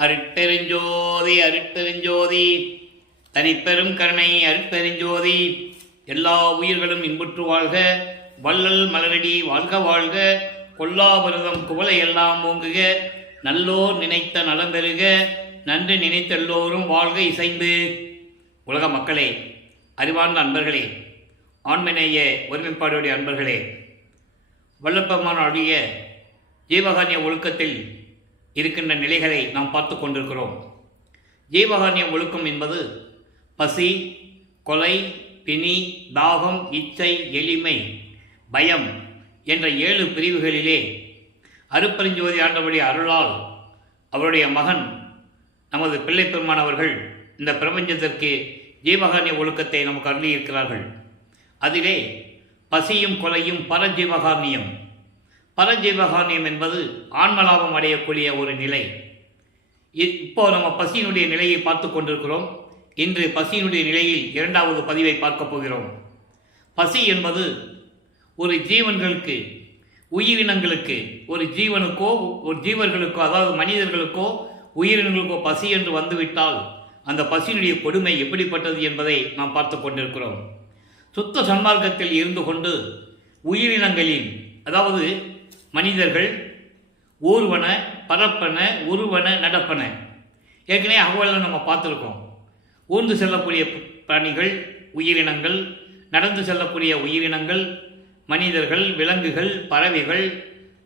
அருட்பெருஞ்சோதி அருட்பெருஞ்சோதி. தனிப்பெரும் கருணை அருட்பெருஞ்சோதி. எல்லா உயிர்களும் இன்புற்று வாழ்க. வள்ளல் மலரடி வாழ்க வாழ்க. கொல்லாபுரதம் குவலை எல்லாம் ஓங்குக. நல்லோர் நினைத்த நலம் பெருக நன்று நினைத்த எல்லோரும் வாழ்க இசைந்து. உலக மக்களே அறிவார்ந்த அன்பர்களே ஆண்மநேய ஒருமைப்பாடுடைய அன்பர்களே வல்லப்பமான அழிய ஜீவகானிய ஒழுக்கத்தில் இருக்கின்ற நிலைகளை நாம் பார்த்து கொண்டிருக்கிறோம். ஜீவகானிய ஒழுக்கம் என்பது பசி கொலை பிணி தாகம் இச்சை எளிமை பயம் என்ற ஏழு பிரிவுகளிலே அருப்பெருஞ்சோதி ஆண்டவருடைய அருளால் அவருடைய மகன் நமது பிள்ளை பெருமானவர்கள் இந்த பிரபஞ்சத்திற்கு ஜீவகானிய ஒழுக்கத்தை நமக்கு அருளியிருக்கிறார்கள். அதிலே பசியும் கொலையும் பரஜீவகாரணியம் பரஜீவகாரணியம் என்பது ஆன்மலாபம் அடையக்கூடிய ஒரு நிலை. இ- இப்போ நம்ம பசியினுடைய நிலையை பார்த்து கொண்டிருக்கிறோம். இன்று பசியினுடைய நிலையில் இரண்டாவது பதிவை பார்க்க போகிறோம். பசி என்பது ஒரு ஜீவன்களுக்கு உயிரினங்களுக்கு ஒரு ஜீவனுக்கோ ஒரு ஜீவர்களுக்கோ அதாவது மனிதர்களுக்கோ உயிரினங்களுக்கோ பசி என்று வந்துவிட்டால் அந்த பசியினுடைய கொடுமை எப்படிப்பட்டது என்பதை நாம் பார்த்து கொண்டிருக்கிறோம். சுத்த சன்மார்க்கத்தில் இருந்து கொண்டு உயிரினங்களில் அதாவது மனிதர்கள் ஊர்வன பரப்பன உருவன நடப்பன. ஏற்கனவே அகவலில் நம்ம பார்த்துருக்கோம். ஊர்ந்து செல்லக்கூடிய பிராணிகள் உயிரினங்கள் நடந்து செல்லக்கூடிய உயிரினங்கள் மனிதர்கள் விலங்குகள் பறவைகள்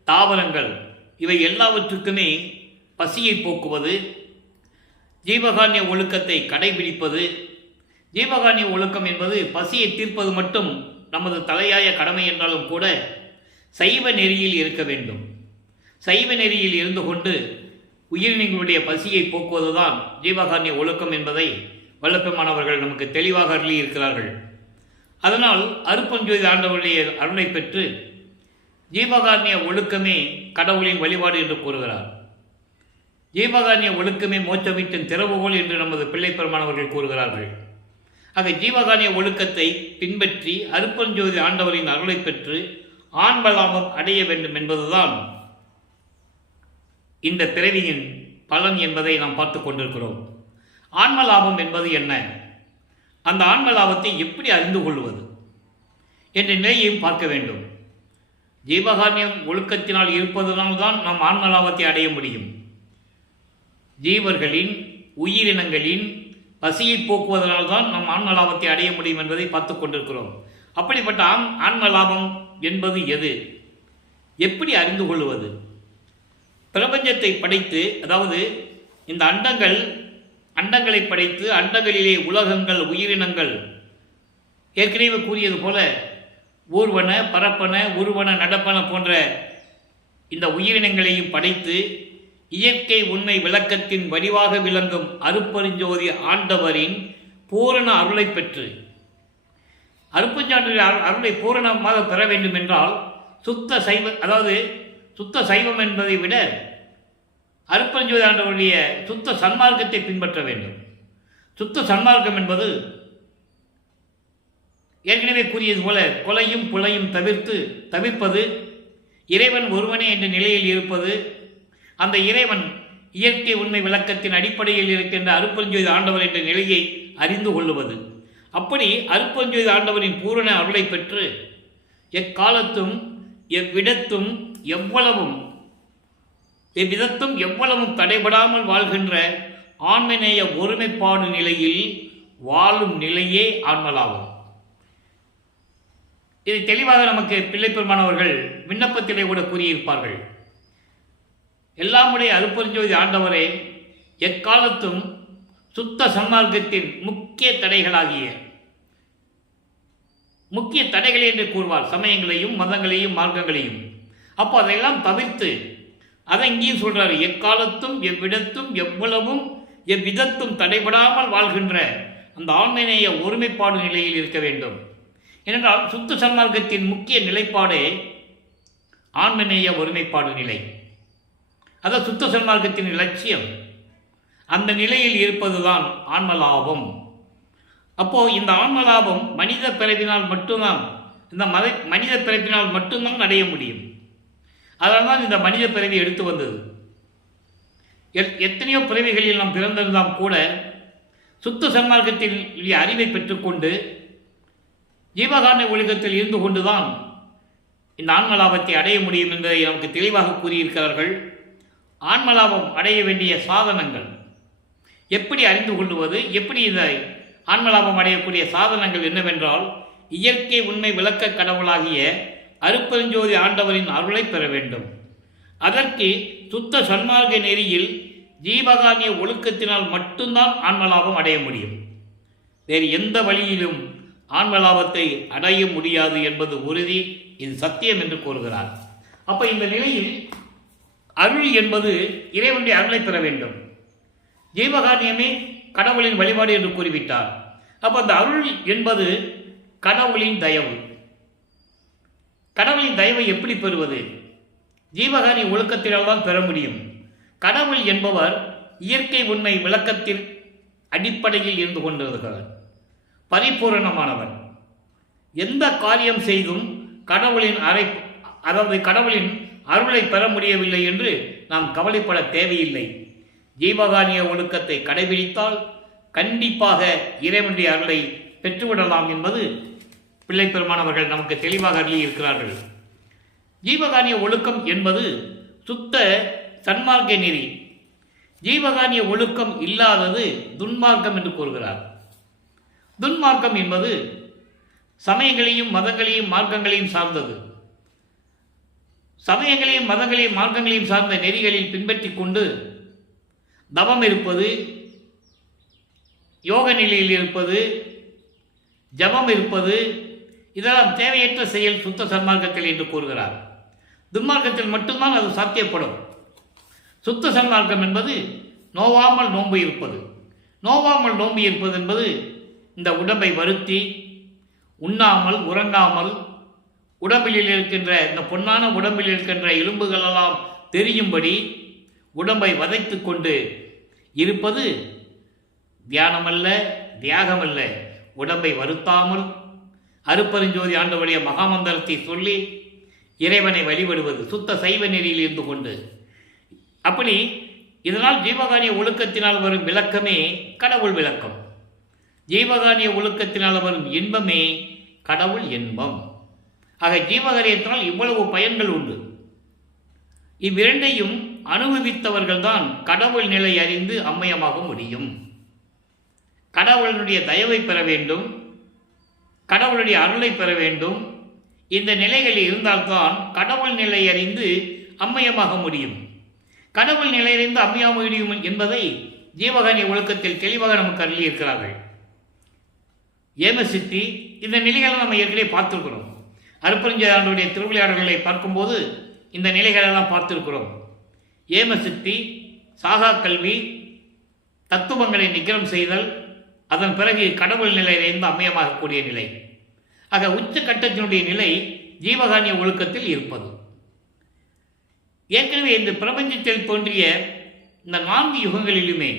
தாவரங்கள் இவை எல்லாவற்றுக்குமே பசியை போக்குவது ஜீவகானிய ஒழுக்கத்தை கடைபிடிப்பது ஜீவகானிய ஒழுக்கம் என்பது பசியை தீர்ப்பது மட்டும் நமது தலையாய கடமை என்றாலும் கூட சைவ நெறியில் இருக்க வேண்டும். சைவ நெறியில் இருந்து கொண்டு உயிரினங்களுடைய பசியை போக்குவதுதான் ஜீவகாரணிய ஒழுக்கம் என்பதை வல்லப்பெருமானவர்கள் நமக்கு தெளிவாக அருளி இருக்கிறார்கள் அதனால் அருப்பஞ்சோதி ஆண்டவருடைய அருளை பெற்று ஜீவகாரணிய ஒழுக்கமே கடவுளின் வழிபாடு என்று கூறுகிறார். ஜீவகாரணிய ஒழுக்கமே மோட்சமீட்டின் திறவுகோல் என்று நமது பிள்ளை பெருமானவர்கள் கூறுகிறார்கள். ஆக ஜீவகாரணிய ஒழுக்கத்தை பின்பற்றி அருப்பஞ்சோதி ஆண்டவரின் அருளை பெற்று ஆண்பலாமம் அடைய வேண்டும் என்பதுதான் இந்த பிறவியின் பலன் என்பதை நாம் பார்த்து கொண்டிருக்கிறோம். ஆன்ம லாபம் என்பது என்ன? அந்த ஆன்ம லாபத்தை எப்படி அறிந்து கொள்வது? என்ற நிலையையும் பார்க்க வேண்டும். ஜீவகாரணியம் ஒழுக்கத்தினால் இருப்பதனால்தான் நாம் ஆன்ம லாபத்தை அடைய முடியும். ஜீவர்களின் உயிரினங்களின் பசியை போக்குவதனால்தான் நாம் ஆன்ம லாபத்தை அடைய முடியும் என்பதை பார்த்து கொண்டிருக்கிறோம். அப்படிப்பட்ட ஆண் ஆன்ம லாபம் என்பது எது? எப்படி அறிந்து கொள்வது? பிரபஞ்சத்தை படைத்து அதாவது இந்த அண்டங்கள் அண்டங்களை படைத்து அண்டங்களிலே உலகங்கள் உயிரினங்கள். ஏற்கனவே கூறியது போல ஊர்வன பரப்பன உருவன நடப்பன போன்ற இந்த உயிரினங்களையும் படைத்து இயற்கை உண்மை விளக்கத்தின் வடிவாக விளங்கும் அருப்பெருஞ்சோதி ஆண்டவரின் பூரண அருளை பெற்று அருப்பஞ்சாண்டு அருளை பூரணமாக பெற வேண்டும் என்றால் சுத்த சைவ அதாவது சுத்த சைவம் என்பதை விட அருப்பஞ்சோதி ஆண்டவருடைய சுத்த சன்மார்க்கத்தை பின்பற்ற வேண்டும். சுத்த சன்மார்க்கம் என்பது ஏற்கனவே கூறியது போல கொலையும் புலையும் தவிர்த்து தவிர்ப்பது இறைவன் ஒருவனே என்ற நிலையில் இருப்பது அந்த இறைவன் இயற்கை உண்மை விளக்கத்தின் அடிப்படையில் இருக்கின்ற அருப்பஞ்சோதி ஆண்டவர் என்ற நிலையை அறிந்து கொள்ளுவது. அப்படி அருப்பஞ்சோதி ஆண்டவரின் பூரண அருளை பெற்று எக்காலத்தும் எவ்விடத்தும் எவ்வளவும் எவ்விதத்தும் எவ்வளவும் தடைபடாமல் வாழ்கின்ற ஆண்மநேய ஒருமைப்பாடு நிலையில் வாழும் நிலையே ஆன்மலாகும். இதை தெளிவாக நமக்கு பிள்ளை பெருமானவர்கள் விண்ணப்பத்திலே கூட கூறியிருப்பார்கள். எல்லாமுடைய அருப்பெருஞ்சோதி ஆண்டவரே எக்காலத்தும் சுத்த சன்மார்க்கத்தின் முக்கிய தடைகளாகிய முக்கிய தடைகள் என்று கூறுவார் சமயங்களையும் மதங்களையும் மார்க்கங்களையும். அப்போ அதையெல்லாம் தவிர்த்து அதை இங்கேயும் சொல்கிறாரு எக்காலத்தும் எவ்விடத்தும் எவ்வளவும் எவ்விதத்தும் தடைபடாமல் வாழ்கின்ற அந்த ஆண்மநேய ஒருமைப்பாடு நிலையில் இருக்க வேண்டும். ஏனென்றால் சுத்த சன்மார்க்கத்தின் முக்கிய நிலைப்பாடே ஆண்மநேய ஒருமைப்பாடு நிலை. அதான் சுத்த சன்மார்க்கத்தின் இலட்சியம் அந்த நிலையில் இருப்பதுதான் ஆன்மலாபம். அப்போ இந்த ஆன்மலாபம் மனித பிறவினால் மட்டும்தான் இந்த மத மனித பிறப்பினால் மட்டும்தான் அடைய முடியும். அதனால் தான் இந்த மனித பிறவி எடுத்து வந்தது. எத்- எத்தனையோ பிறவிகளில் நாம் பிறந்திருந்தால் கூட சுத்த சன்மார்க்கத்தில் அறிவை பெற்றுக்கொண்டு ஜீவகாரண ஒழுக்கத்தில் இருந்து கொண்டுதான் இந்த ஆன்மலாபத்தை அடைய முடியும் என்பதை நமக்கு தெளிவாக கூறியிருக்கிறார்கள். ஆன்மலாபம் அடைய வேண்டிய சாதனங்கள். எப்படி அறிந்து கொள்வது எப்படி இதை ஆன்மலாபம் அடையக்கூடிய சாதனங்கள் என்னவென்றால் இயற்கை உண்மை விளக்க கடவுளாகிய அருப்பெருஞ்சோதி ஆண்டவரின் அருளை பெற வேண்டும். அதற்கு சுத்த சன்மார்க்க நெறியில் ஜீவகானிய ஒழுக்கத்தினால் மட்டும்தான் ஆன்மலாபம் அடைய முடியும். வேறு எந்த வழியிலும் ஆன்மலாபத்தை அடைய முடியாது என்பது உறுதி இது சத்தியம் என்று கூறுகிறார். அப்ப இந்த நிலையில் அருள் என்பது இறைவனுடைய அருளை பெற வேண்டும். ஜீவகாரியமே கடவுளின் வழிபாடு என்று கூறிவிட்டார் அப்போ அந்த அருள் என்பது கடவுளின் தயவு. கடவுளின் தயவை எப்படி பெறுவது? ஜீவகாரி ஒழுக்கத்தினால் தான் பெற முடியும். கடவுள் என்பவர் இயற்கை உண்மை விளக்கத்தின் அடிப்படையில் இருந்து கொண்டிருக்கிறார். பரிபூரணமானவன் எந்த காரியம் செய்தும் கடவுளின் அறை அதாவது கடவுளின் அருளை பெற முடியவில்லை என்று நாம் கவலைப்பட தேவையில்லை. ஜீவகானிய ஒழுக்கத்தை கடைபிடித்தால் கண்டிப்பாக இறைவனுடைய அருளை பெற்றுவிடலாம் என்பது பிள்ளை பெருமானவர்கள் நமக்கு தெளிவாக அருளி இருக்கிறார்கள் ஜீவகானிய ஒழுக்கம் என்பது சுத்த சன்மார்க்க நெறி. ஜீவகானிய ஒழுக்கம் இல்லாதது துன்மார்க்கம் என்று கூறுகிறார். துன்மார்க்கம் என்பது சமயங்களையும் மதங்களையும் மார்க்கங்களையும் சார்ந்தது. சமயங்களையும் மதங்களையும் மார்க்கங்களையும் சார்ந்த நெறிகளில் பின்பற்றி கொண்டு தவம் இருப்பது யோக நிலையில் இருப்பது ஜபம் இருப்பது இதெல்லாம் தேவையற்ற செயல் சுத்த சன்மார்க்கத்தில் என்று கூறுகிறார். துன்மார்க்கத்தில் மட்டும்தான் அது சாத்தியப்படும். சுத்த சன்மார்க்கம் என்பது நோவாமல் நோன்பு இருப்பது. நோவாமல் நோன்பு இருப்பது என்பது இந்த உடம்பை வருத்தி உண்ணாமல் உறங்காமல் உடம்பில் இருக்கின்ற இந்த பொன்னான உடம்பில் இருக்கின்ற எலும்புகளெல்லாம் தெரியும்படி உடம்பை வதைத்து கொண்டு இருப்பது தியானமல்ல தியாகமல்ல. உடம்பை வருத்தாமல் அருப்பருஞ்சோதி ஆண்டவருடைய மகாமந்திரத்தை சொல்லி இறைவனை வழிபடுவது சுத்த சைவ நெறியில் இருந்து கொண்டு. அப்படி இதனால் ஜீவகானிய ஒழுக்கத்தினால் வரும் விளக்கமே கடவுள் விளக்கம். ஜீவகானிய ஒழுக்கத்தினால் வரும் இன்பமே கடவுள் இன்பம். ஆக ஜீவகாரியத்தினால் இவ்வளவு பயன்கள் உண்டு. இவ்விரண்டையும் அனுபவித்தவர்கள்தான் கடவுள் நிலை அறிந்து அம்மையமாக முடியும். கடவுளினுடைய தயவை பெற வேண்டும். கடவுளுடைய அருளை பெற வேண்டும். இந்த நிலைகளில் இருந்தால்தான் கடவுள் நிலை அறிந்து அம்மையமாக முடியும். கடவுள் நிலை அறிந்து அம்மையாக முடியும் என்பதை ஜீவகானிய ஒழுக்கத்தில் தெளிவாக நமக்கு அருளி இருக்கிறார்கள் ஏமசித்தி இந்த நிலைகளை நம்ம ஏற்கனவே பார்த்துருக்கிறோம். அருப்பெருஞ்சாண்டுடைய திருவிளையாடல்களை பார்க்கும்போது இந்த நிலைகளெல்லாம் பார்த்துருக்கிறோம். ஏமசித்தி சாகா கல்வி தத்துவங்களை நிகரம் செய்தல் அதன் பிறகு கடவுள் நிலையிலிருந்து அமையமாகக்கூடிய நிலை. ஆக உச்சக்கட்டத்தினுடைய நிலை ஜீவகானிய ஒழுக்கத்தில் இருப்பது. ஏற்கனவே இந்த பிரபஞ்சத்தில் தோன்றிய இந்த நான்கு யுகங்களிலுமே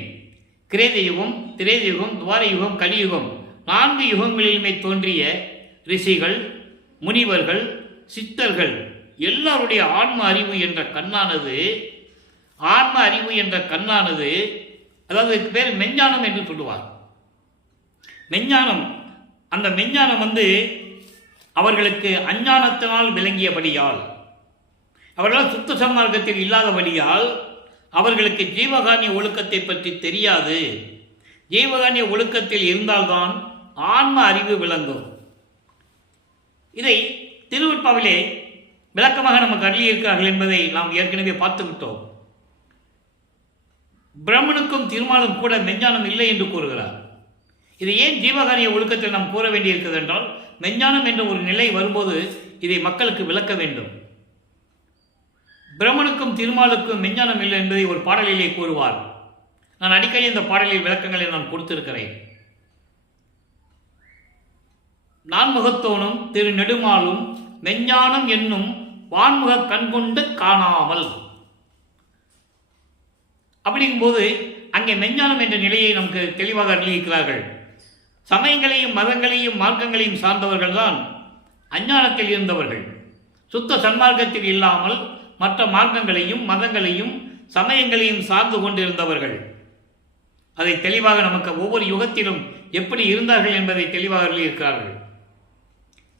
கிரேத யுகம் திரேத யுகம் துவார யுகம் கலியுகம் நான்கு யுகங்களிலுமே தோன்றிய ரிஷிகள் முனிவர்கள் சித்தர்கள் எல்லாருடைய ஆன்ம அறிவு என்ற கண்ணானது ஆன்ம அறிவு என்ற கண்ணானது அதாவது இதுக்கு பேர் மெஞ்ஞானம் என்று சொல்லுவார். மெஞ்ஞானம் அந்த மெஞ்ஞானம் வந்து அவர்களுக்கு அஞ்ஞானத்தினால் விளங்கியபடியால் அவர்களால் சுத்த சன்மார்க்கத்தில் இல்லாதபடியால் அவர்களுக்கு ஜீவகானிய ஒழுக்கத்தை பற்றி தெரியாது. ஜீவகானிய ஒழுக்கத்தில் இருந்தால்தான் ஆன்ம அறிவு விளங்கும். இதை திருவற்பாவிலே விளக்கமாக நமக்கு அருளியிருக்கிறார்கள் என்பதை நாம் ஏற்கனவே பார்த்து விட்டோம் பிரம்மனுக்கும் திருமாலும் கூட மெஞ்ஞானம் இல்லை என்று கூறுகிறார். இது ஏன் ஜீவகாரிய ஒழுக்கத்தில் நாம் கூற வேண்டியிருக்கிறது என்றால் மெஞ்ஞானம் என்ற ஒரு நிலை வரும்போது இதை மக்களுக்கு விளக்க வேண்டும். பிரம்மனுக்கும் திருமாலுக்கும் மெஞ்ஞானம் இல்லை என்பதை ஒரு பாடலிலே கூறுவார். நான் அடிக்கடி இந்த பாடலில் விளக்கங்களை நான் கொடுத்திருக்கிறேன். நான்முகத்தோனும் திரு நெடுமாலும் மெஞ்ஞானம் என்னும் வான்முக கண்கொண்டு காணாமல். அப்படிங்கும்போது அங்கே மெஞ்ஞானம் என்ற நிலையை நமக்கு தெளிவாக அறிவிக்கிறார்கள் சமயங்களையும் மதங்களையும் மார்க்கங்களையும் சார்ந்தவர்கள் தான் அஞ்ஞானத்தில் இருந்தவர்கள். சுத்த சன்மார்க்கத்தில் இல்லாமல் மற்ற மார்க்கங்களையும் மதங்களையும் சமயங்களையும் சார்ந்து கொண்டிருந்தவர்கள். அதை தெளிவாக நமக்கு ஒவ்வொரு யுகத்திலும் எப்படி இருந்தார்கள் என்பதை தெளிவாக இருக்கிறார்கள்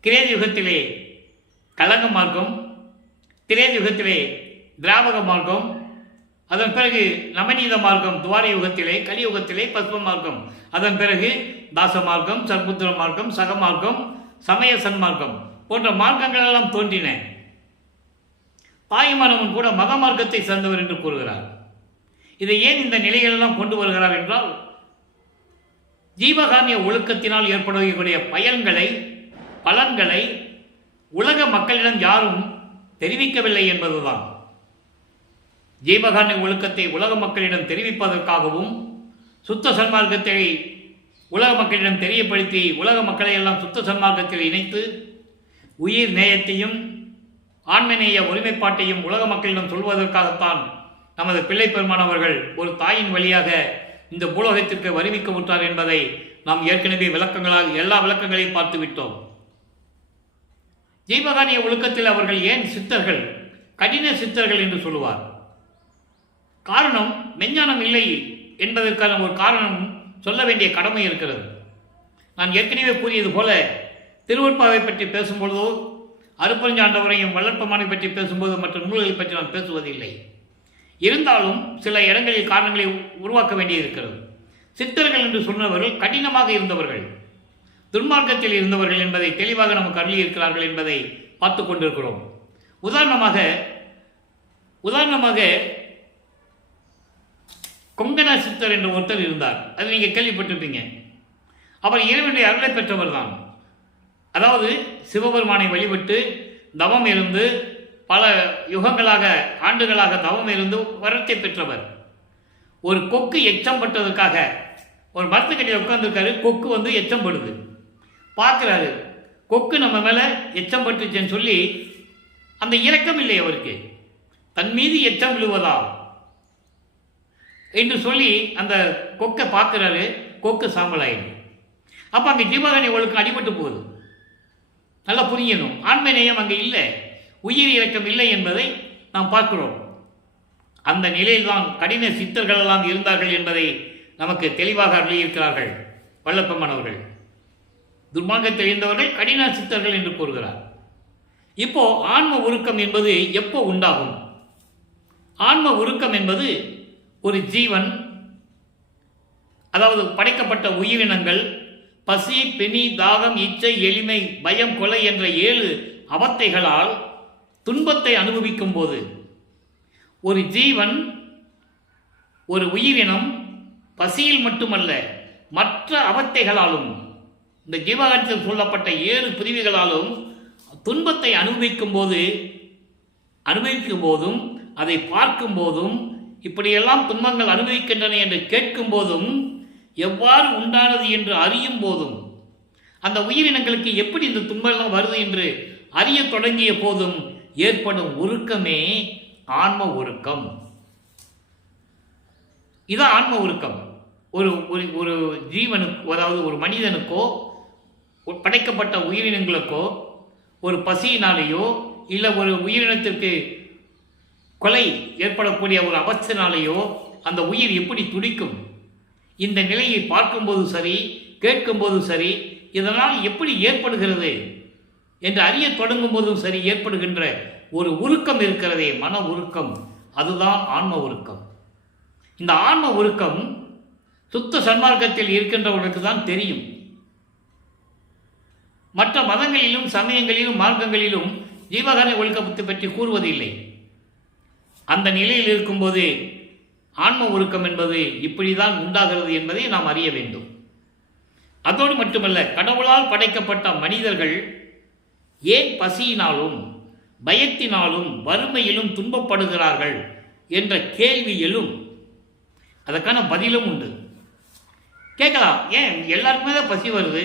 கிரேத யுகத்திலே கலங்க மார்க்கம் திரேத யுகத்திலே திராவக மார்க்கம் அதன் பிறகு நவநீத மார்க்கம் துவார யுகத்திலே கலியுகத்திலே பத்ம மார்க்கம். அதன் பிறகு தாச மார்க்கம் சர்புத்திர மார்க்கம் சக மார்க்கம் சமய சன்மார்க்கம் போன்ற மார்க்கங்கள் எல்லாம் தோன்றின. தாயுமானவன் கூட மத மார்க்கத்தை சேர்ந்தவர் என்று கூறுகிறார். இதை ஏன் இந்த நிலைகளெல்லாம் கொண்டு வருகிறார் என்றால் ஜீவகாமிய ஒழுக்கத்தினால் ஏற்படக்கூடிய பயன்களை பலன்களை உலக மக்களிடம் யாரும் தெரிவிக்கவில்லை என்பதுதான். ஜீவகாமிய ஒழுக்கத்தை உலக மக்களிடம் தெரிவிப்பதற்காகவும் சுத்த சன்மார்க்கத்தை உலக மக்களிடம் தெரியப்படுத்தி உலக மக்களை எல்லாம் சுத்த சன்மார்க்கத்தில் இணைத்து உயிர் நேயத்தையும் ஆண்மநேய ஒருமைப்பாட்டையும் உலக மக்களிடம் சொல்வதற்காகத்தான் நமது பிள்ளை பெருமானவர்கள் ஒரு தாயின் வழியாக இந்த பூலோகத்திற்கு வருவிக்க விட்டார் என்பதை நாம் ஏற்கனவே விளக்கங்களால் எல்லா விளக்கங்களையும் பார்த்து விட்டோம். ஜீவகானிய ஒழுக்கத்தில் அவர்கள் ஏன் சித்தர்கள் கடின சித்தர்கள் என்று சொல்லுவார். காரணம் மெஞ்ஞானம் இல்லை என்பதற்கான ஒரு காரணம் சொல்ல வேண்டிய கடமை இருக்கிறது. நான் ஏற்கனவே கூறியது போல திருவற்பாவை பற்றி பேசும்பொழுதோ அருப்பஞ்சாண்டவரையும் வளர்ப்பமானை பற்றி பேசும்போது மற்ற நூல்களை பற்றி நான் பேசுவதில்லை. இருந்தாலும் சில இடங்களில் காரணங்களை உருவாக்க வேண்டியிருக்கிறது சித்தர்கள் என்று சொன்னவர்கள் கடினமாக இருந்தவர்கள். துன்மார்க்கத்தில் இருந்தவர்கள் என்பதை தெளிவாக நமக்கு அருளியிருக்கிறார்கள் என்பதை பார்த்து கொண்டிருக்கிறோம். உதாரணமாக உதாரணமாக கொங்கனா சித்தர் என்ற ஒருத்தர் இருந்தார். அது நீங்கள் கேள்விப்பட்டிருப்பீங்க. அவர் இறைவனுடைய அருளை பெற்றவர் தான். அதாவது சிவபெருமானை வழிபட்டு தவம் இருந்து பல யுகங்களாக ஆண்டுகளாக தவம் இருந்து வரத்தை பெற்றவர். ஒரு கொக்கு எச்சம் பட்டதற்காக ஒரு மரத்துக்கடியில் உட்காந்துருக்காரு கொக்கு வந்து எச்சம் படுது. பார்க்குறாரு கொக்கு நம்ம மேலே எச்சம் பட்டுச்சேன்னு சொல்லி அந்த இரக்கம் இல்லை அவருக்கு. தன் மீது எச்சம் விழுவதா என்று சொல்லி அந்த கொக்கை பார்க்குறாரு. கொக்கு ஆயிடுது அப்போ அங்கே ஜீவகணி ஒழுக்கம் அடிபட்டு போகுது. நல்லா புரியணும். ஆண்மை நேயம் அங்கே இல்லை. உயிர் இறக்கம் இல்லை என்பதை நாம் பார்க்கிறோம். அந்த நிலையில்தான் கடின சித்தர்கள் எல்லாம் இருந்தார்கள் என்பதை நமக்கு தெளிவாக அருளியிருக்கிறார்கள் வல்லப்பம்மன் அவர்கள். துர்மார்க்கத்தில் தெரிந்தவர்கள் கடின சித்தர்கள் என்று கூறுகிறார். இப்போ ஆன்ம உருக்கம் என்பது எப்போ உண்டாகும்? ஆன்ம உருக்கம் என்பது ஒரு ஜீவன் அதாவது படைக்கப்பட்ட உயிரினங்கள் பசி பெனி தாகம் இச்சை எளிமை பயம் கொலை என்ற ஏழு அவத்தைகளால் துன்பத்தை அனுபவிக்கும் போது ஒரு ஜீவன் ஒரு உயிரினம் பசியில் மட்டுமல்ல மற்ற அவத்தைகளாலும் இந்த ஜீவகாரத்தில் சொல்லப்பட்ட ஏழு பிரிவுகளாலும் துன்பத்தை அனுபவிக்கும் போது அனுபவிக்கும் போதும் அதை பார்க்கும் போதும் இப்படியெல்லாம் துன்பங்கள் அனுபவிக்கின்றன என்று கேட்கும் போதும் எவ்வாறு உண்டானது என்று அறியும் போதும் அந்த உயிரினங்களுக்கு எப்படி இந்த துன்பம்லாம் வருது என்று அறிய தொடங்கிய போதும் ஏற்படும் உருக்கமே ஆன்ம உருக்கம். இதான் ஆன்ம உருக்கம். ஒரு ஒரு ஒரு ஜீவனுக்கு அதாவது ஒரு மனிதனுக்கோ படைக்கப்பட்ட உயிரினங்களுக்கோ ஒரு பசியினாலேயோ இல்லை ஒரு உயிரினத்திற்கு கொலை ஏற்படக்கூடிய ஒரு அவஸ்தினாலேயோ அந்த உயிர் எப்படி துடிக்கும்? இந்த நிலையை பார்க்கும்போது சரி கேட்கும்போது சரி இதனால் எப்படி ஏற்படுகிறது? என்று அறிய தொடங்கும் போதும் சரி ஏற்படுகின்ற ஒரு உருக்கம் இருக்கிறதே மன உருக்கம். அதுதான் ஆன்ம உருக்கம். இந்த ஆன்ம உருக்கம் சுத்த சன்மார்க்கத்தில் இருக்கின்றவர்களுக்கு தான் தெரியும். மற்ற மதங்களிலும் சமயங்களிலும் மார்க்கங்களிலும் ஜீவகார ஒழுக்கத்தை பற்றி கூறுவதில்லை. அந்த நிலையில் இருக்கும்போது ஆன்ம ஒழுக்கம் என்பது இப்படிதான் உண்டாகிறது என்பதை நாம் அறிய வேண்டும். அதோடு மட்டுமல்ல கடவுளால் படைக்கப்பட்ட மனிதர்கள் ஏன் பசியினாலும் பயத்தினாலும் வறுமையிலும் துன்பப்படுகிறார்கள் என்ற கேள்வியிலும் அதற்கான பதிலும் உண்டு. கேட்கலாம் ஏன் எல்லாருக்குமே தான் பசி வருது?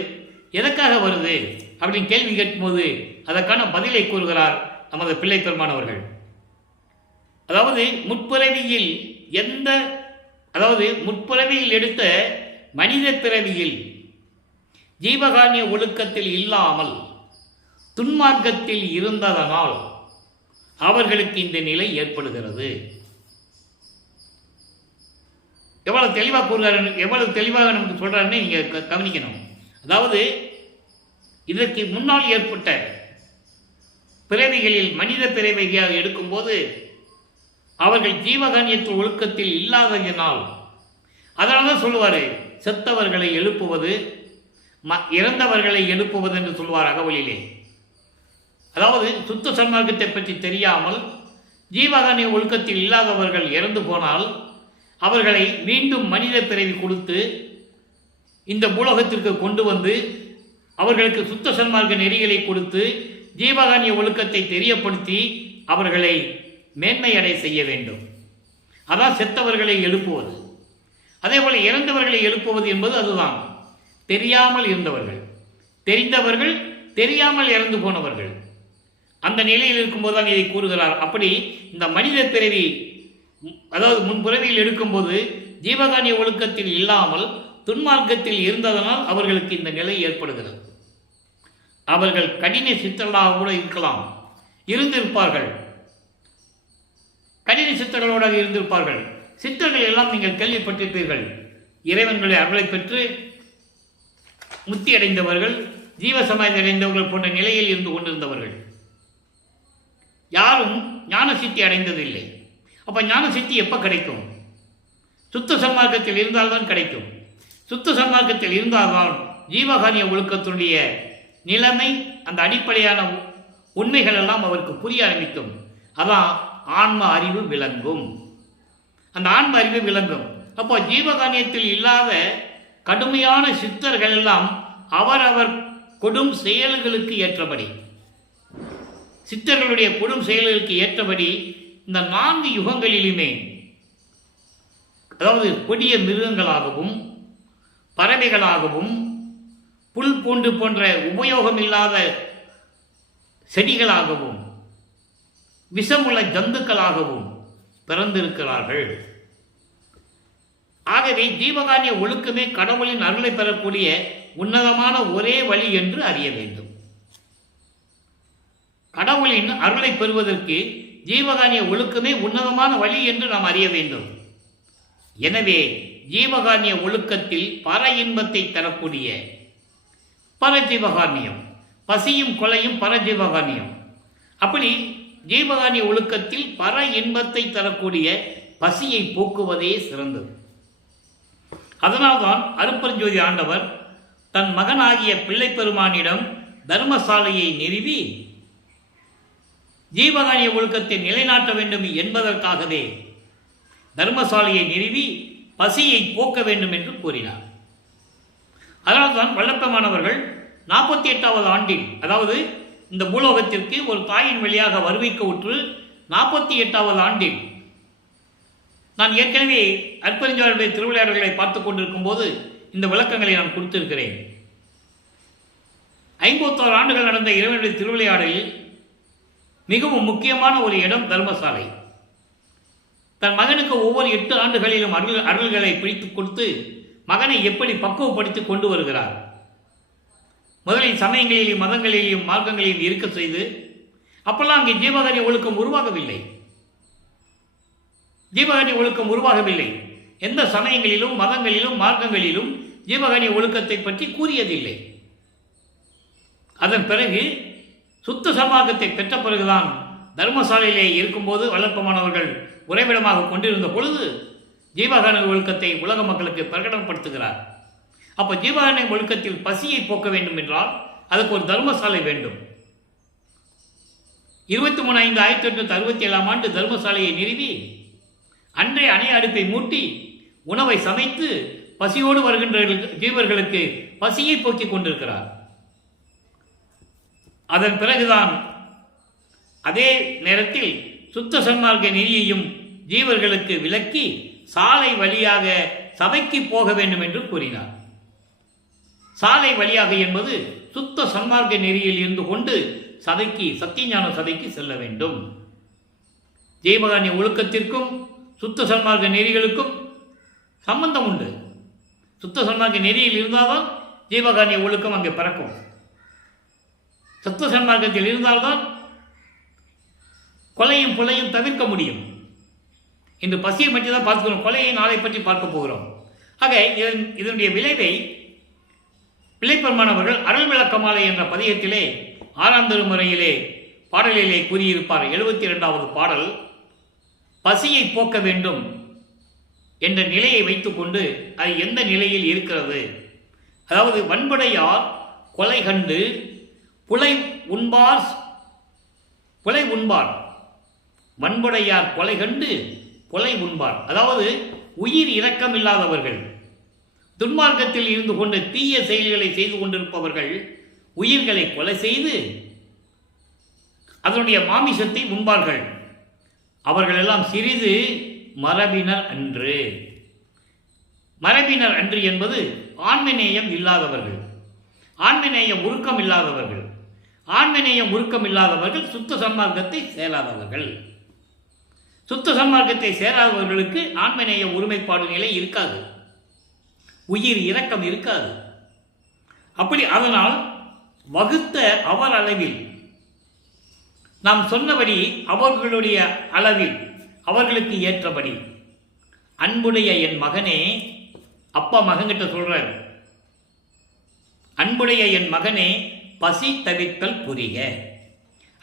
எதற்காக வருது? அப்படின்னு கேள்வி கேட்கும்போது அதற்கான பதிலை கூறுகிறார் நமது பிள்ளை பெருமானவர்கள் அதாவது முற்பிறவியில் எந்த அதாவது முற்பிறவியில் எடுத்த மனித பிறவியில் ஜீவகாமிய ஒழுக்கத்தில் இல்லாமல் துன்மார்க்கத்தில் இருந்ததனால் அவர்களுக்கு இந்த நிலை ஏற்படுகிறது. எவ்வளவு தெளிவாக கூறுகிறார் எவ்வளவு தெளிவாக நமக்கு சொல்கிறாருன்னு நீங்கள் க- கவனிக்கணும். அதாவது இதற்கு முன்னால் ஏற்பட்ட பிறவிகளில் மனித பிறவியாக எடுக்கும்போது அவர்கள் ஜீவகானியத்து ஒழுக்கத்தில் இல்லாததினால். அதனால தான் சொல்லுவார் செத்தவர்களை எழுப்புவது ம இறந்தவர்களை எழுப்புவது என்று சொல்வார் அகவலிலே அதாவது சுத்த சன்மார்க்கத்தை பற்றி தெரியாமல் ஜீவகானிய ஒழுக்கத்தில் இல்லாதவர்கள் இறந்து போனால் அவர்களை மீண்டும் மனித பிறவி கொடுத்து இந்த பூலோகத்திற்கு கொண்டு வந்து அவர்களுக்கு சுத்த சன்மார்க்க நெறிகளை கொடுத்து ஜீவகானிய ஒழுக்கத்தை தெரியப்படுத்தி அவர்களை மேன்மையடை செய்ய வேண்டும். அதான் செத்தவர்களை எழுப்புவது. அதே போல் இறந்தவர்களை எழுப்புவது என்பது அதுதான். தெரியாமல் இருந்தவர்கள். தெரிந்தவர்கள் தெரியாமல் இறந்து போனவர்கள். அந்த நிலையில் இருக்கும்போது தான் இதை கூறுகிறார். அப்படி இந்த மனித பிறவி அதாவது முன்பிறவியில் எடுக்கும்போது ஜீவகானிய ஒழுக்கத்தில் இல்லாமல் துன்மார்க்கத்தில் இருந்ததனால் அவர்களுக்கு இந்த நிலை ஏற்படுகிறது. அவர்கள் கடின சித்தர்களாக கூட இருக்கலாம். இருந்திருப்பார்கள். கடின சித்தர்களோடு இருந்திருப்பார்கள். சித்தர்கள் எல்லாம் நீங்கள் கேள்விப்பட்டிருப்பீர்கள். இறைவன்களை அருளை பெற்று முத்தி அடைந்தவர்கள் ஜீவசமாதி அடைந்தவர்கள் போன்ற நிலையில் இருந்து கொண்டிருந்தவர்கள். யாரும் ஞான சித்தி அடைந்ததில்லை. அப்ப ஞான சித்தி எப்ப கிடைக்கும்? சுத்த சன்மார்க்கத்தில் இருந்தால்தான் கிடைக்கும். சுத்த சன்மார்க்கத்தில் இருந்தால்தான் ஜீவகானிய ஒழுக்கத்தினுடைய நிலைமை அந்த அடிப்படையான உண்மைகள் எல்லாம் அவருக்கு புரிய ஆரம்பிக்கும். அதான் ஆன்ம அறிவு விளங்கும். அந்த ஆன்ம அறிவு விளங்கும். அப்போ ஜீவகானியத்தில் இல்லாத கடுமையான சித்தர்கள் எல்லாம் அவரவர் கொடும் செயல்களுக்கு ஏற்றபடி சித்தர்களுடைய கொடும் செயல்களுக்கு ஏற்றபடி இந்த நான்கு யுகங்களிலுமே அதாவது கொடிய மிருகங்களாகவும் பறவைகளாகவும் புல் பூண்டு போன்ற உபயோகம் இல்லாத செடிகளாகவும் விஷமுள்ள ஜந்துக்களாகவும் பிறந்திருக்கிறார்கள். ஆகவே ஜீவகானிய ஒழுக்கமே கடவுளின் அருளை பெறக்கூடிய உன்னதமான ஒரே வழி என்று அறிய வேண்டும். கடவுளின் அருளை பெறுவதற்கு ஜீவகானிய ஒழுக்கமே உன்னதமான வழி என்று நாம் அறிய வேண்டும். எனவே ஜீவகானிய ஒழுக்கத்தில் பர இன்பத்தை தரக்கூடிய பரஜீவகானியம் பசியும் கொலையும் பரஜீவகானியம் அப்படி ஜீவகாணி ஒழுக்கத்தில் பர இன்பத்தை தரக்கூடிய பசியை போக்குவதே சிறந்தது. அதனால்தான் அருப்பரஞ்சோதி ஆண்டவர் தன் மகனாகிய பிள்ளை பெருமானிடம் தர்மசாலையை நிறுவி ஜீவகாணிய ஒழுக்கத்தை நிலைநாட்ட வேண்டும் என்பதற்காகவே தர்மசாலையை நிறுவி பசியை போக்க வேண்டும் என்று கூறினார். அதனால்தான் வல்லப்பமானவர்கள் நாற்பத்தி எட்டாவது ஆண்டில் அதாவது இந்த பூலோகத்திற்கு ஒரு தாயின் வழியாக வருவிக்க உற்று நாற்பத்தி எட்டாவது ஆண்டில் நான் ஏற்கனவே அற்பறிஞர்களுடைய திருவிளையாடல்களை பார்த்து கொண்டிருக்கும் போது இந்த விளக்கங்களை நான் கொடுத்திருக்கிறேன். ஐம்பத்தோரு ஆண்டுகள் நடந்த இறைவனுடைய திருவிளையாடலில் மிகவும் முக்கியமான ஒரு இடம் தர்மசாலை. தன் மகனுக்கு ஒவ்வொரு எட்டு ஆண்டுகளிலும் அருள் அருள்களை பிடித்து கொடுத்து மகனை எப்படி பக்குவப்படுத்தி கொண்டு வருகிறார்? முதலில் சமயங்களிலும் மதங்களிலும் மார்க்கங்களிலும் இருக்க செய்து அப்பெல்லாம் அங்கே ஜீவகாரிய ஒழுக்கம் உருவாகவில்லை. ஜீவகாரிய ஒழுக்கம் உருவாகவில்லை. எந்த சமயங்களிலும் மதங்களிலும் மார்க்கங்களிலும் ஜீவகாரிய ஒழுக்கத்தை பற்றி கூறியதில்லை. அதன் பிறகு சுத்த சன்மார்க்கத்தை பெற்ற பிறகுதான் தர்மசாலையிலே இருக்கும்போது வளர்ப்பமானவர்கள் உறைவிடமாக கொண்டிருந்த பொழுது ஜீவகான ஒழுக்கத்தை உலக மக்களுக்கு பிரகடனப்படுத்துகிறார். அப்போ ஜீவகான ஒழுக்கத்தில் பசியை போக்க வேண்டும் என்றால் அதுக்கு ஒரு தர்மசாலை வேண்டும். இருபத்தி மூணு ஐந்து ஆயிரத்தி எட்நூத்தி அறுபத்தி ஏழாம் ஆண்டு தர்மசாலையை நிறுவி அன்றைய அணை அடுப்பை மூட்டி உணவை சமைத்து பசியோடு வருகின்ற ஜீவர்களுக்கு பசியை போக்கிக் கொண்டிருக்கிறார். அதன் பிறகுதான் அதே நேரத்தில் சுத்த சன்மார்க்க நெறியையும் ஜீவர்களுக்கு விலக்கி சாலை வழியாக சபைக்கு போக வேண்டும் என்று கூறினார். சாலை வழியாக என்பது சுத்த சன்மார்க்க நெறியில் இருந்து கொண்டு சதைக்கு சத்தியஞான சதைக்கு செல்ல வேண்டும். ஜெயபகானி ஒழுக்கத்திற்கும் சுத்த சன்மார்க்க நெறிகளுக்கும் சம்பந்தம் உண்டு. சுத்த சன்மார்க்க நெறியில் இருந்தால்தான் ஜீவகானிய ஒழுக்கம் அங்கே பறக்கும். சத்துவ சன்மார்க்கத்தில் இருந்தால்தான் கொலையும் புலையும் தவிர்க்க முடியும். இன்று பசியை பற்றி தான் பார்த்துக்கிறோம் கொலையை நாளை பற்றி பார்க்க போகிறோம். ஆக இதன் இதனுடைய விளைவை பிள்ளைப்பெருமானவர்கள் அருள் விளக்கமாலை என்ற பதியத்திலே ஆறாம் திருமுறையிலே பாடலிலே கூறியிருப்பார். எழுபத்தி இரண்டாவது பாடல் பசியை போக்க வேண்டும் என்ற நிலையை வைத்துக்கொண்டு அது எந்த நிலையில் இருக்கிறது? அதாவது வன்படையார் கொலை கண்டு புலை உண்பார் புலை உண்பார். வன்படையார் கொலை கண்டு கொலை உண்பார். அதாவது உயிர் இரக்கம் இல்லாதவர்கள் துன்மார்க்கத்தில் இருந்து கொண்டு தீய செயல்களை செய்து கொண்டிருப்பவர்கள் உயிர்களை கொலை செய்து அதனுடைய மாமிசத்தை உண்பார்கள். அவர்களெல்லாம் சிறிது மரபினர் அன்று. மரபினர் அன்று என்பது ஆண்மநேயம் இல்லாதவர்கள். ஆண்மநேயம் உருக்கம் இல்லாதவர்கள். ஆண்மநேயம் உருக்கம் இல்லாதவர்கள் சுத்த சன்மார்க்கத்தை சேராதவர்கள். சுத்த சன்மார்க்கத்தை சேராதவர்களுக்கு ஆண்மநேய ஒருமைப்பாடு நிலை இருக்காது. உயிர் இரக்கம் இருக்காது. அப்படி அதனால் வகுத்த அவர் அளவில் நாம் சொன்னபடி அவர்களுடைய அளவில் அவர்களுக்கு ஏற்றபடி அன்புடைய என் மகனே அப்பா மகன்கிட்ட சொல்றார் அன்புடைய என் மகனே பசி தவிர்த்தல் புரிய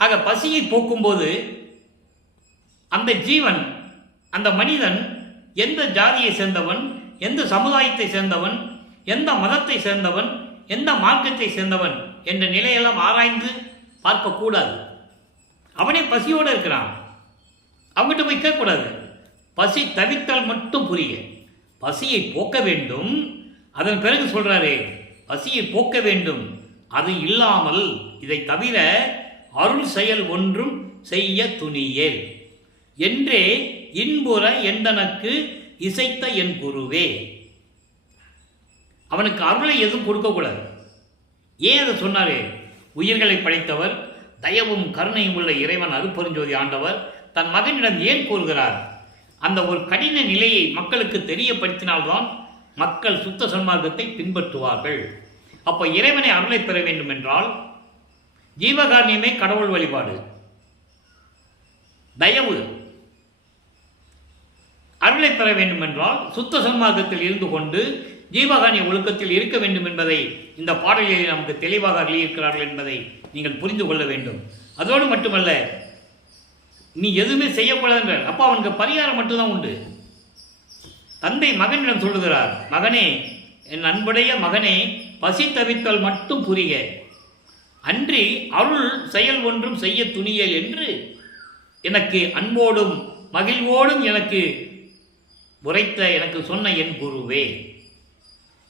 ஆக பசியை போக்கும்போது அந்த ஜீவன் அந்த மனிதன் எந்த ஜாதியை சேர்ந்தவன் எந்த சமுதாயத்தை சேர்ந்தவன் எந்த மதத்தை சேர்ந்தவன் எந்த மார்க்கத்தை சேர்ந்தவன் என்ற நிலையெல்லாம் ஆராய்ந்து பார்க்கக்கூடாது. அவனே பசியோடு இருக்கிறான். அவங்ககிட்ட போய் கேட்கக்கூடாது. பசி தவித்தால் மட்டும் புரிய. பசியை போக்க வேண்டும். அதன் பிறகு சொல்கிறாரே பசியை போக்க வேண்டும். அது இல்லாமல் இதை தவிர அருள் செயல் ஒன்றும் செய்ய துணியேல். என்றே இன்புற எந்தனக்கு இசைத்த என் குருவே. அவனுக்கு அருளை எதுவும் கொடுக்கக்கூடாது. ஏன் அதை சொன்னாரே? உயிர்களை படைத்தவர் தயவும் கருணையும் உள்ள இறைவன் அருப்பெருஞ்சோதி ஆண்டவர் தன் மகனிடம் ஏன் கூறுகிறார்? அந்த ஒரு கடின நிலையை மக்களுக்கு தெரியப்படுத்தினால்தான் மக்கள் சுத்த சன்மார்க்கத்தை பின்பற்றுவார்கள். அப்போ இறைவனை அருளை பெற வேண்டும் என்றால் ஜீவகாரணியமே கடவுள் வழிபாடு. தயவு அருளை பெற வேண்டும் என்றால் சுத்த சன்மார்க்கத்தில் இருந்து கொண்டு ஜீவகானிய ஒழுக்கத்தில் இருக்க வேண்டும் என்பதை இந்த பாடலில் நமக்கு தெளிவாக அருளியிருக்கிறார்கள் என்பதை நீங்கள் புரிந்து கொள்ள வேண்டும். அதோடு மட்டுமல்ல நீ எதுவுமே செய்யக்கூடாதுன்ற அப்போ அவனுக்கு பரிகாரம் மட்டும்தான் உண்டு. தந்தை மகனிடம் சொல்லுகிறார் மகனே என் அன்புடைய மகனே பசி தவித்தல் மட்டும் புரிய. அன்றி அருள் செயல் ஒன்றும் செய்ய துணியல் என்று எனக்கு அன்போடும் மகிழ்வோடும் எனக்கு உரைத்த எனக்கு சொன்ன என் குருவே.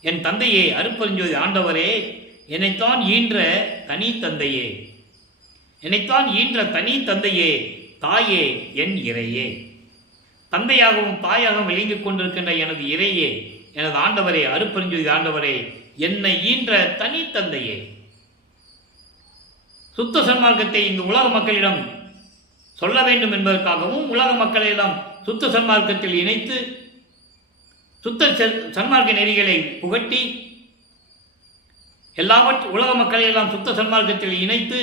என் தந்தையே அருப்பெருஞ்சோதி ஆண்டவரே என்னைத்தான் ஈன்ற தனி தந்தையே. என்னைத்தான் ஈன்ற தனி தந்தையே தாயே என் இறையே. தந்தையாகவும் தாயாகவும் விளங்கிக் கொண்டிருக்கின்ற எனது இறையே எனது ஆண்டவரே அருப்பெருஞ்சோதி ஆண்டவரே என்னை ஈன்ற தனி தந்தையே. சுத்த சன்மார்க்கத்தை இந்த உலக மக்களிடம் சொல்ல வேண்டும் என்பதற்காகவும் உலக மக்களிடம் சுத்த சன்மார்க்கத்தில் இணைத்து சுத்த சன்மார்க்க நெறிகளை புகட்டி எல்லாவற்ற உலக மக்களை எல்லாம் சுத்த சன்மார்க்கத்தில் இணைத்து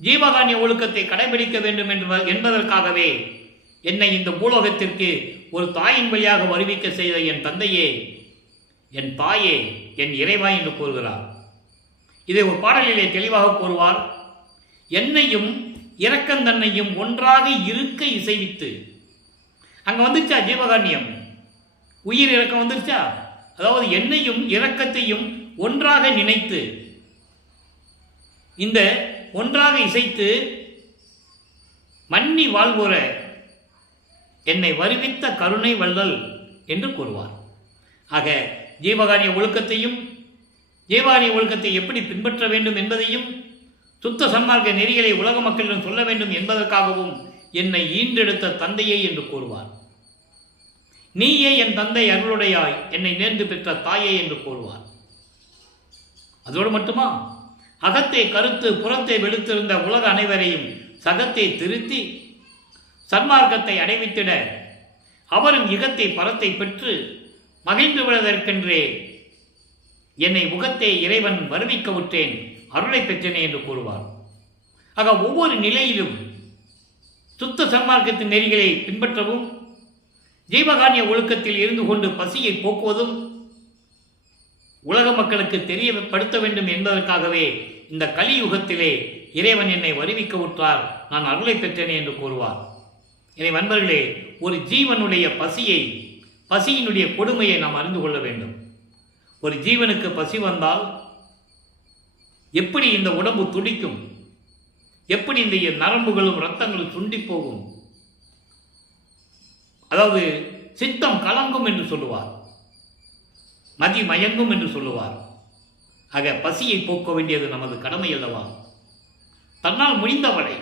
ஜீவகானிய ஒழுக்கத்தை கடைபிடிக்க வேண்டும் என்று என்பதற்காகவே என்னை இந்த பூலோகத்திற்கு ஒரு தாயின் வழியாக வருவிக்க செய்த என் தந்தையே என் தாயே என் இறைவா என்று கூறுகிறார். இதை ஒரு பாடலிலே தெளிவாக கூறுவார். என்னையும் இரக்கந்தன்னையும் ஒன்றாக இருக்க இசைவித்து அங்கே வந்துருச்சா ஜீவகாண்டியம் உயிர் இறக்கம் வந்துருச்சா? அதாவது என்னையும் இரக்கத்தையும் ஒன்றாக நினைத்து இந்த ஒன்றாக இசைத்து மன்னி வாழ்வுற என்னை வருவித்த கருணை வள்ளல் என்று கூறுவார். ஆக ஜீவகாரிய ஒழுக்கத்தையும் ஜீவாரிய ஒழுக்கத்தை எப்படி பின்பற்ற வேண்டும் என்பதையும் சுத்த சன்மார்க்க நெறிகளை உலக மக்களிடம் சொல்ல வேண்டும் என்பதற்காகவும் என்னை ஈன்றெடுத்த தந்தையே என்று கூறுவார். நீயே என் தந்தை அருளுடையாய் என்னை நேர்ந்து பெற்ற தாயே என்று கூறுவார் அதோடு மட்டுமா? அகத்தை கருத்து புறத்தை வெளுத்திருந்த உலக அனைவரையும் சகத்தை திருத்தி சன்மார்க்கத்தை அடைவித்திட அவரும் இகத்தை பரத்தை பெற்று மகிழ்ந்து விடுவதற்கென்றே என்னை முகத்தை இறைவன் வருவிக்க விட்டேன் அருளை பெற்றேனே என்று கூறுவார். ஆக ஒவ்வொரு நிலையிலும் சுத்த சன்மார்க்கத்தின் நெறிகளை பின்பற்றவும் ஜீவகாரிய ஒழுக்கத்தில் இருந்து கொண்டு பசியை போக்குவதும் உலக மக்களுக்கு தெரியப்படுத்த வேண்டும் என்பதற்காகவே இந்த கலியுகத்திலே இறைவன் என்னை வருவிக்க விட்டார். நான் அருளை பெற்றேனே என்று கூறுவார். இதை நண்பர்களே ஒரு ஜீவனுடைய பசியை பசியினுடைய கொடுமையை நாம் அறிந்து கொள்ள வேண்டும். ஒரு ஜீவனுக்கு பசி வந்தால் எப்படி இந்த உடம்பு துடிக்கும்? எப்படி இந்த நரம்புகளும் இரத்தங்களும் சுண்டி போகும் அதாவது சித்தம் கலங்கும் என்று சொல்லுவார். மதி மயங்கும் என்று சொல்லுவார். ஆக பசியை போக்க வேண்டியது நமது கடமை அல்லவா? தன்னால் முடிந்தவரை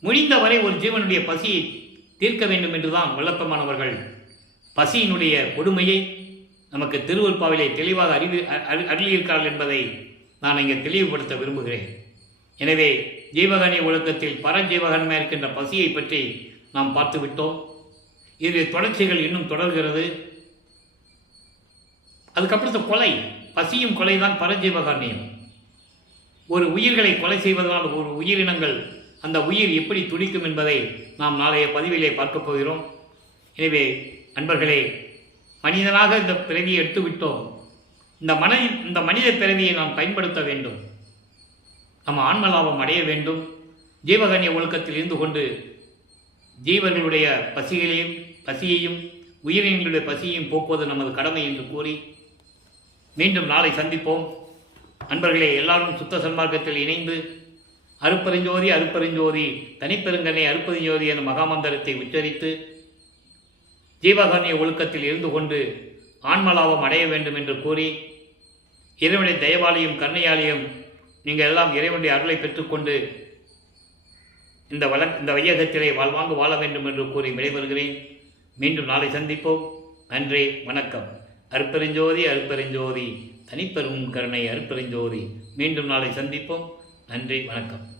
முடிந்தவரை ஒரு ஜீவனுடைய பசியை தீர்க்க வேண்டும் என்றுதான் வல்லப்பமானவர்கள் பசியினுடைய கொடுமையை நமக்கு திருவருப்பாவிலே தெளிவாக அறிவி அரு- அருளியிருக்கிறார்கள் என்பதை நான் இங்கே தெளிவுபடுத்த விரும்புகிறேன். எனவே ஜீவகணி ஒழுக்கத்தில் பரஞ்சீவகன்மை இருக்கின்ற பசியை பற்றி நாம் பார்த்துவிட்டோம். இதனுடைய இதில் தொடர்ச்சிகள் இன்னும் தொடர்கிறது. அதுக்கப்புறத்து கொலை. பசியும் கொலை தான் பரஞ்சீவகாரணியம். ஒரு உயிர்களை கொலை செய்வதனால் ஒரு உயிரினங்கள் அந்த உயிர் எப்படி துடிக்கும் என்பதை நாம் நாளைய பதிவிலே பார்க்கப் போகிறோம். எனவே நண்பர்களே மனிதனாக இந்த பிறவியை எடுத்துவிட்டோம். இந்த மன இந்த மனித பிறவியை நாம் பயன்படுத்த வேண்டும். நம்ம ஆன்ம லாபம் அடைய வேண்டும். ஜீவகன்ய ஒழுக்கத்தில் இருந்து கொண்டு ஜீவர்களுடைய பசிகளையும் பசியையும் உயிரினங்களுடைய பசியையும் போக்குவது நமது கடமை என்று கூறி மீண்டும் நாளை சந்திப்போம். அன்பர்களே எல்லாரும் சுத்த சன்மார்க்கத்தில் இணைந்து அருப்பெருஞ்சோதி அருப்பெருஞ்சோதி தனிப்பெருங்கனை அருப்பெருஞ்சோதி என மகாமந்திரத்தை உச்சரித்து ஜீவகாரணிய ஒழுக்கத்தில் இருந்து கொண்டு ஆன்மலாபம் அடைய வேண்டும் என்று கூறி இறைவனை தயவாலையும் கண்ணையாலையும் நீங்கள் எல்லாம் இறைவனுடைய அருளை பெற்றுக்கொண்டு இந்த வள இந்த வையகத்திலே வாழ்வாங்கு வாழ வேண்டும் என்று கூறி விடைபெறுகிறேன். மீண்டும் நாளை சந்திப்போம். நன்றி வணக்கம். அருப்பெருஞ்சோதி அருப்பெருஞ்சோதி. தனிப்பெரும் கருணை அருப்பெருஞ்சோதி. மீண்டும் நாளை சந்திப்போம். நன்றி வணக்கம்.